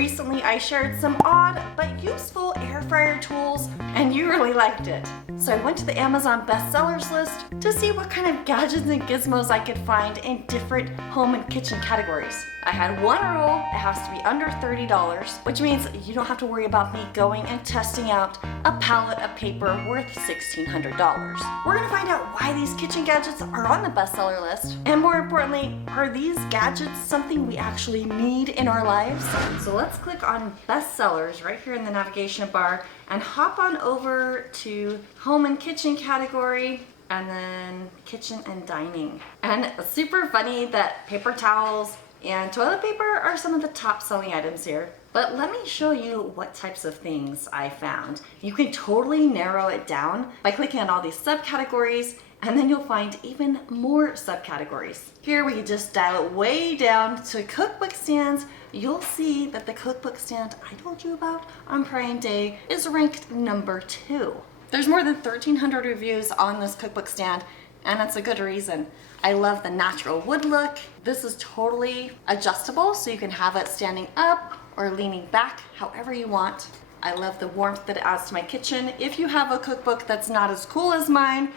Recently I shared some odd but useful air fryer tools and you really liked it. So I went to the Amazon bestsellers list to see what kind of gadgets and gizmos I could find in different home and kitchen categories. I had one rule: it has to be under $30, which means you don't have to worry about me going and testing out a pallet of paper worth $1,600. We're gonna find out why these kitchen gadgets are on the bestseller list, and more importantly, are these gadgets something we actually need in our lives? So let's click on bestsellers right here in the navigation bar and hop on over to home and kitchen category, and then kitchen and dining. And it's super funny that paper towels and toilet paper are some of the top selling items here. But let me show you what types of things I found. You can totally narrow it down by clicking on all these subcategories, and then you'll find even more subcategories. Here we can just dial it way down to cookbook stands. You'll see that the cookbook stand I told you about on Prime Day is ranked number 2. There's more than 1,300 reviews on this cookbook stand, and that's a good reason. I love the natural wood look. This is totally adjustable, so you can have it standing up or leaning back, however you want. I love the warmth that it adds to my kitchen. If you have a cookbook that's not as cool as mine,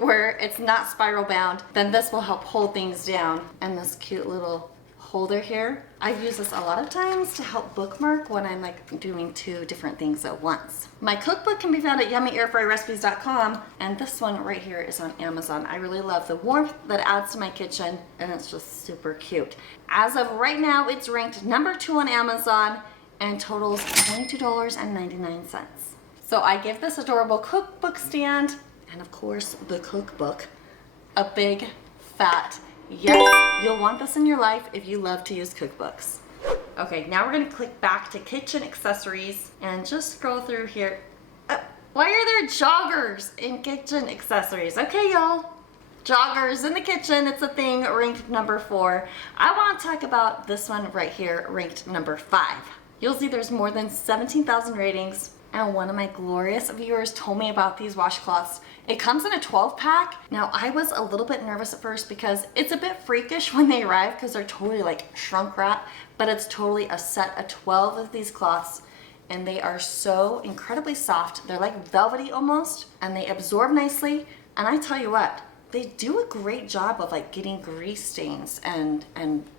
where it's not spiral bound, then this will help hold things down. And this cute little holder here, I've used this a lot of times to help bookmark when I'm like doing 2 different things at once. My cookbook can be found at yummyairfryrecipes.com, and this one right here is on Amazon. I really love the warmth that it adds to my kitchen, and it's just super cute. As of right now, it's ranked number 2 on Amazon and totals $22.99. So I give this adorable cookbook stand, and of course the cookbook, a big fat yes. You'll want this in your life if you love to use cookbooks. Okay, now we're gonna click back to kitchen accessories and just scroll through here. Why are there joggers in kitchen accessories? Okay, y'all. Joggers in the kitchen, it's a thing, ranked number 4. I wanna talk about this one right here, ranked number 5. You'll see there's more than 17,000 ratings, and one of my glorious viewers told me about these washcloths. It comes in a 12-pack. Now, I was a little bit nervous at first because it's a bit freakish when they arrive because they're totally like shrunk wrap, but it's totally a set of 12 of these cloths, and they are so incredibly soft. They're like velvety almost, and they absorb nicely. And I tell you what, they do a great job of like getting grease stains and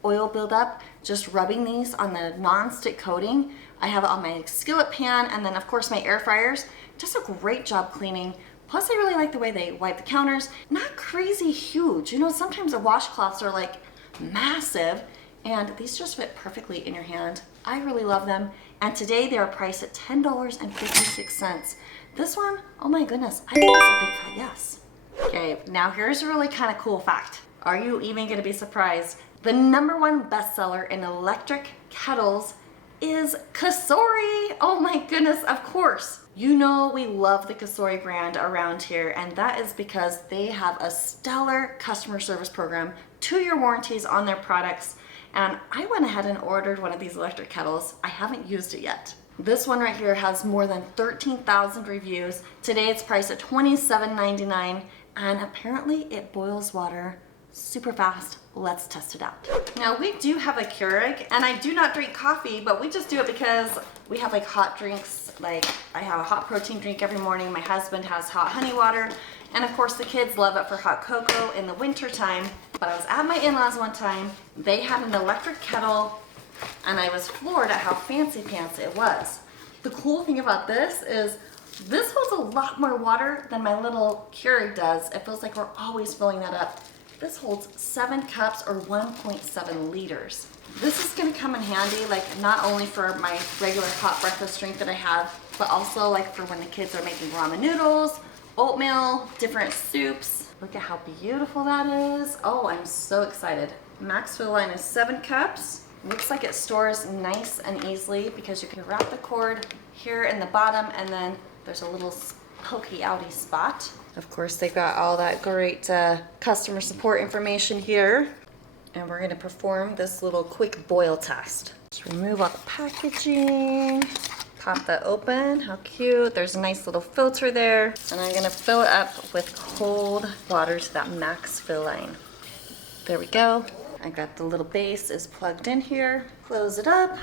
oil buildup, just rubbing these on the non-stick coating. I have it on my skillet pan, and then of course my air fryers. Just a great job cleaning. Plus I really like the way they wipe the counters. Not crazy huge. You know, sometimes the washcloths are like massive, and these just fit perfectly in your hand. I really love them. And today they are priced at $10.56. This one, oh my goodness, I think it's a big fat yes. Okay, now here's a really kind of cool fact. Are you even gonna be surprised? The #1 bestseller in electric kettles is Kasori. Oh my goodness, of course. You know we love the Kasori brand around here, and that is because they have a stellar customer service program, 2-year warranties on their products, and I went ahead and ordered one of these electric kettles. I haven't used it yet. This one right here has more than 13,000 reviews. Today it's priced at $27.99, and apparently it boils water super fast. Let's test it out. Now we do have a Keurig, and I do not drink coffee, but we just do it because we have like hot drinks. Like I have a hot protein drink every morning. My husband has hot honey water, and of course the kids love it for hot cocoa in the winter time. But I was at my in-laws one time. They had an electric kettle, and I was floored at how fancy pants it was. The cool thing about this is this holds a lot more water than my little Keurig does. It feels like we're always filling that up. This holds 7 cups or 1.7 liters. This is gonna come in handy, like not only for my regular hot breakfast drink that I have, but also like for when the kids are making ramen noodles, oatmeal, different soups. Look at how beautiful that is. Oh, I'm so excited. Max fill line is 7 cups. Looks like it stores nice and easily because you can wrap the cord here in the bottom, and then there's a little pokey outy spot. Of course, they've got all that great customer support information here. And we're gonna perform this little quick boil test. Just remove all the packaging, pop that open, how cute. There's a nice little filter there. And I'm gonna fill it up with cold water to that max fill line. There we go. I got the little base is plugged in here. Close it up,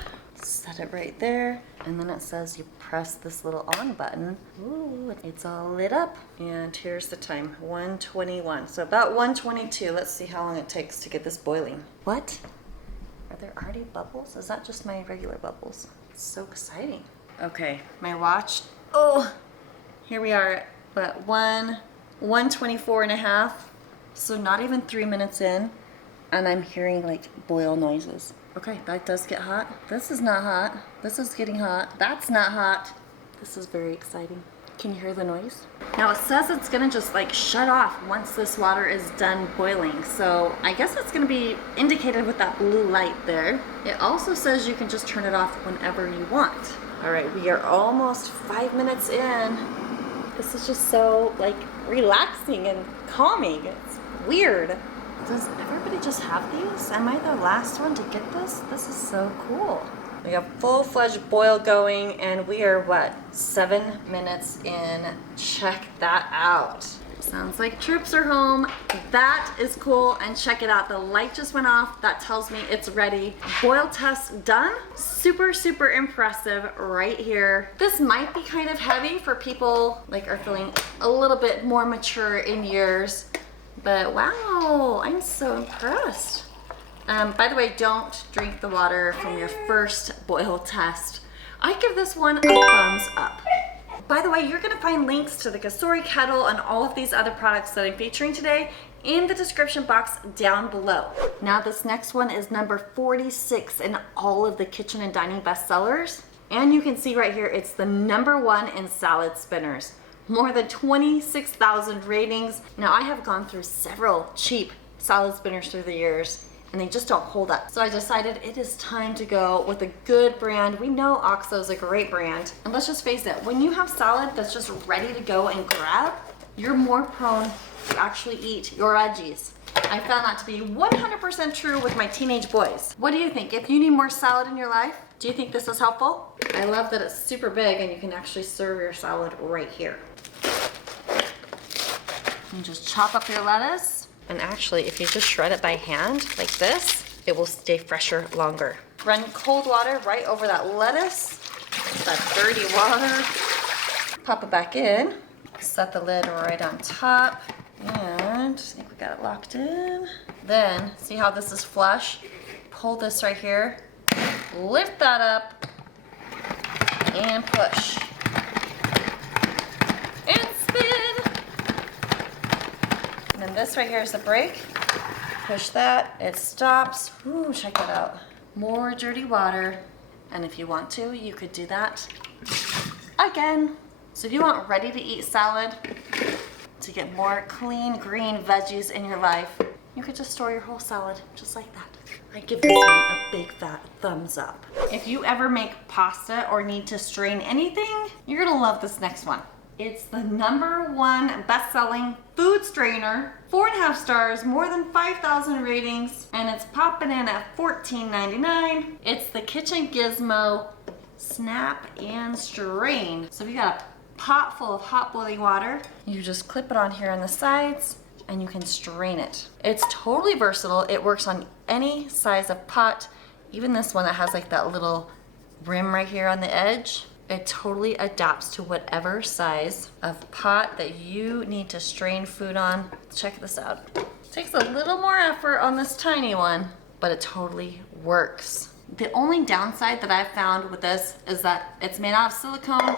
Set it right there, and then it says you press this little on button. Ooh, it's all lit up. And here's the time, 1:21. So about 1:22. Let's see how long it takes to get this boiling. What? Are there already bubbles? Is that just my regular bubbles? It's so exciting. Okay, my watch. Oh, here we are at 1:24 and a half. So not even 3 minutes in, and I'm hearing like boil noises. Okay, that does get hot. This is not hot. This is getting hot. That's not hot. This is very exciting. Can you hear the noise? Now it says it's gonna just like shut off once this water is done boiling. So I guess it's gonna be indicated with that blue light there. It also says you can just turn it off whenever you want. All right, we are almost 5 minutes in. This is just so like relaxing and calming. It's weird. Does everybody just have these? Am I the last one to get this? This is so cool. We have full-fledged boil going, and we are, what, 7 minutes in. Check that out. Sounds like troops are home. That is cool, and check it out. The light just went off. That tells me it's ready. Boil test done. Super, super impressive right here. This might be kind of heavy for people like are feeling a little bit more mature in years. But wow, I'm so impressed. By the way, don't drink the water from your first boil test. I give this one a thumbs up. By the way, you're gonna find links to the Cosori kettle and all of these other products that I'm featuring today in the description box down below. Now this next one is number 46 in all of the kitchen and dining bestsellers. And you can see right here, it's the #1 in salad spinners. More than 26,000 ratings. Now I have gone through several cheap salad spinners through the years and they just don't hold up. So I decided it is time to go with a good brand. We know OXO is a great brand. And let's just face it, when you have salad that's just ready to go and grab, you're more prone to actually eat your veggies. I found that to be 100% true with my teenage boys. What do you think? If you need more salad in your life, do you think this is helpful? I love that it's super big and you can actually serve your salad right here. You just chop up your lettuce. And actually, if you just shred it by hand like this, it will stay fresher longer. Run cold water right over that lettuce, that dirty water. Pop it back in. Set the lid right on top. And I think we got it locked in. Then, see how this is flush? Pull this right here. Lift that up. And push. And spin. And then this right here is the brake. Push that, it stops. Ooh, check that out. More dirty water. And if you want to, you could do that again. So if you want ready to eat salad, to get more clean green veggies in your life, you could just store your whole salad just like that. I give this one a big fat thumbs up. If you ever make pasta or need to strain anything, you're gonna love this next one. It's the #1 best-selling food strainer, 4.5 stars, more than 5,000 ratings, and it's popping in at $14.99. It's the Kitchen Gizmo Snap and Strain. So if you got a pot full of hot boiling water, you just clip it on here on the sides and you can strain it. It's totally versatile. It works on any size of pot, even this one that has like that little rim right here on the edge. It totally adapts to whatever size of pot that you need to strain food on. Check this out. It takes a little more effort on this tiny one, but it totally works. The only downside that I've found with this is that it's made out of silicone,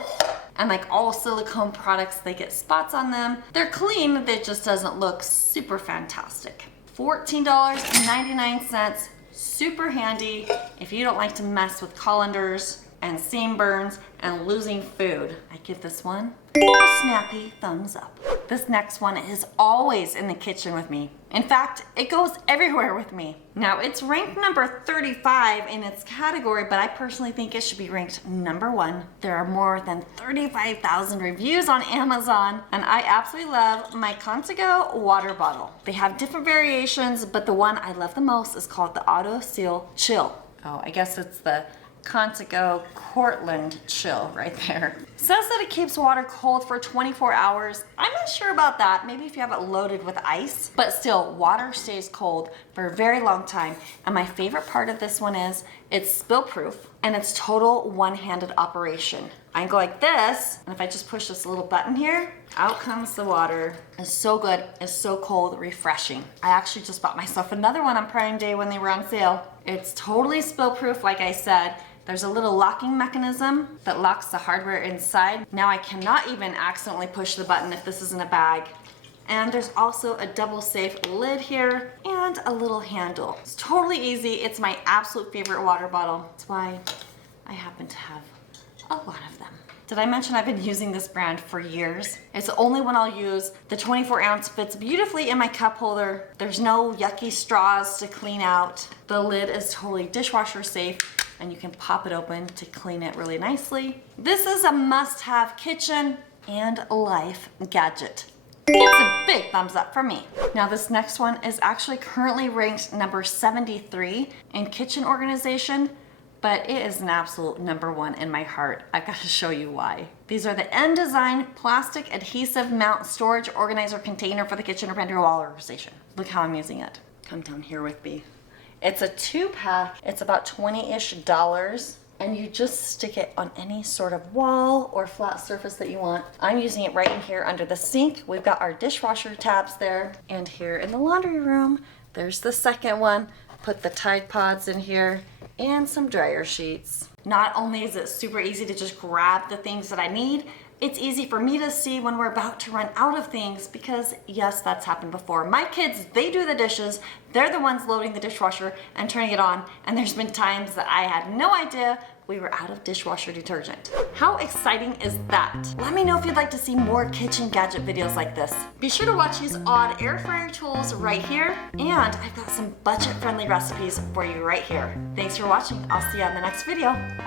and like all silicone products, they get spots on them. They're clean, it just doesn't look super fantastic. $14.99, super handy if you don't like to mess with colanders and seam burns and losing food. I give this one a snappy thumbs up. This next one is always in the kitchen with me. In fact, it goes everywhere with me. Now, it's ranked number 35 in its category, but I personally think it should be ranked #1. There are more than 35,000 reviews on Amazon, and I absolutely love my Contigo water bottle. They have different variations, but the one I love the most is called the Auto Seal Chill. Oh, I guess it's the Contigo Portland chill right there. It says that it keeps water cold for 24 hours. I'm not sure about that. Maybe if you have it loaded with ice, but still water stays cold for a very long time. And my favorite part of this one is it's spill proof and it's total one-handed operation. I can go like this, and if I just push this little button here, out comes the water. It's so good, it's so cold, refreshing. I actually just bought myself another one on Prime Day when they were on sale. It's totally spill proof, like I said. There's a little locking mechanism that locks the hardware inside. Now I cannot even accidentally push the button if this is in a bag. And there's also a double safe lid here and a little handle. It's totally easy. It's my absolute favorite water bottle. That's why I happen to have a lot of them. Did I mention I've been using this brand for years? It's the only one I'll use. The 24 ounce fits beautifully in my cup holder. There's no yucky straws to clean out. The lid is totally dishwasher safe, and you can pop it open to clean it really nicely. This is a must-have kitchen and life gadget. It's a big thumbs up for me. Now this next one is actually currently ranked number 73 in kitchen organization, but it is an absolute number one in my heart. I've got to show you why. These are the N-Design plastic adhesive mount storage organizer container for the kitchen or pantry wall organization. Look how I'm using it. Come down here with me. It's a 2-pack. It's about $20-ish, and you just stick it on any sort of wall or flat surface that you want. I'm using it right in here under the sink. We've got our dishwasher tabs there, and here in the laundry room, there's the second one. Put the Tide Pods in here and some dryer sheets. Not only is it super easy to just grab the things that I need, it's easy for me to see when we're about to run out of things because yes, that's happened before. My kids, they do the dishes. They're the ones loading the dishwasher and turning it on. And there's been times that I had no idea we were out of dishwasher detergent. How exciting is that? Let me know if you'd like to see more kitchen gadget videos like this. Be sure to watch these odd air fryer tools right here. And I've got some budget-friendly recipes for you right here. Thanks for watching. I'll see you on the next video.